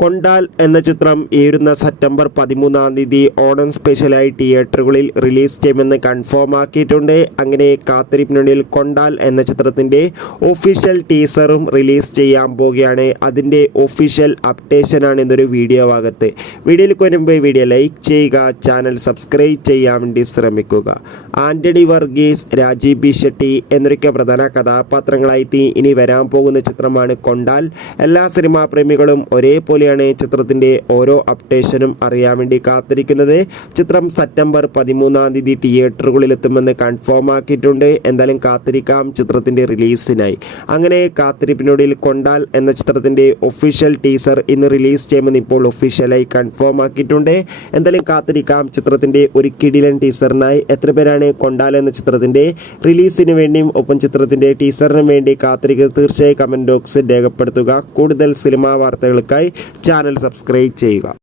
കൊണ്ടാൽ എന്ന ചിത്രം ഏറുന്ന സെപ്റ്റംബർ 13 ഓണം സ്പെഷ്യലായി തിയേറ്ററുകളിൽ റിലീസ് ചെയ്യുമെന്ന് കൺഫേം ആക്കിയിട്ടുണ്ട്. അങ്ങനെ കാത്തിരിപ്പിനുള്ളിൽ കൊണ്ടാൽ എന്ന ചിത്രത്തിൻ്റെ ഒഫീഷ്യൽ ടീസറും റിലീസ് ചെയ്യാൻ പോവുകയാണ്. അതിൻ്റെ ഒഫീഷ്യൽ അപ്ഡേഷനാണ് ഇന്നൊരു വീഡിയോ ഭാഗത്ത്. വീഡിയോയിൽ വരുമ്പോൾ വീഡിയോ ലൈക്ക് ചെയ്യുക, ചാനൽ സബ്സ്ക്രൈബ് ചെയ്യാൻ വേണ്ടി ശ്രമിക്കുക. ആൻ്റണി വർഗീസ്, രാജീവ് ബി ഷെട്ടി എന്നൊക്കെ പ്രധാന കഥാപാത്രങ്ങളായി ഇനി വരാൻ പോകുന്ന ചിത്രമാണ് കൊണ്ടാൽ. എല്ലാ സിനിമാ പ്രേമികളും ഒരേപോലെ ചിത്രത്തിന്റെ ഓരോ അപ്ഡേഷനും അറിയാൻ വേണ്ടി കാത്തിരിക്കുന്നത്. ചിത്രം സെപ്റ്റംബർ 13 തിയേറ്ററുകളിൽ എത്തുമെന്ന് കൺഫേം ആക്കിയിട്ടുണ്ട്. എന്തായാലും കാത്തിരിക്കാം ചിത്രത്തിന്റെ റിലീസിനായി. അങ്ങനെ കാത്തിരിപ്പിനൊടുവിൽ കൊണ്ടാൽ എന്ന ചിത്രത്തിന്റെ ഒഫീഷ്യൽ ടീസർ ഇന്ന് റിലീസ് ചെയ്യുമെന്ന് ഇപ്പോൾ ഒഫീഷ്യലായി കൺഫേം ആക്കിയിട്ടുണ്ട്. എന്തായാലും കാത്തിരിക്കാം ചിത്രത്തിന്റെ ഒരു കിടിലൻ ടീസറിനായി. എത്ര പേരാണ് കൊണ്ടാൽ എന്ന ചിത്രത്തിന്റെ റിലീസിന് വേണ്ടിയും ഒപ്പം ചിത്രത്തിന്റെ ടീസറിനും വേണ്ടി കാത്തിരിക്കുന്നത്? തീർച്ചയായും കമന്റ് ബോക്സിൽ രേഖപ്പെടുത്തുക. കൂടുതൽ സിനിമാ വാർത്തകൾക്കായി ചാനൽ സബ്സ്ക്രൈബ് ചെയ്യുക.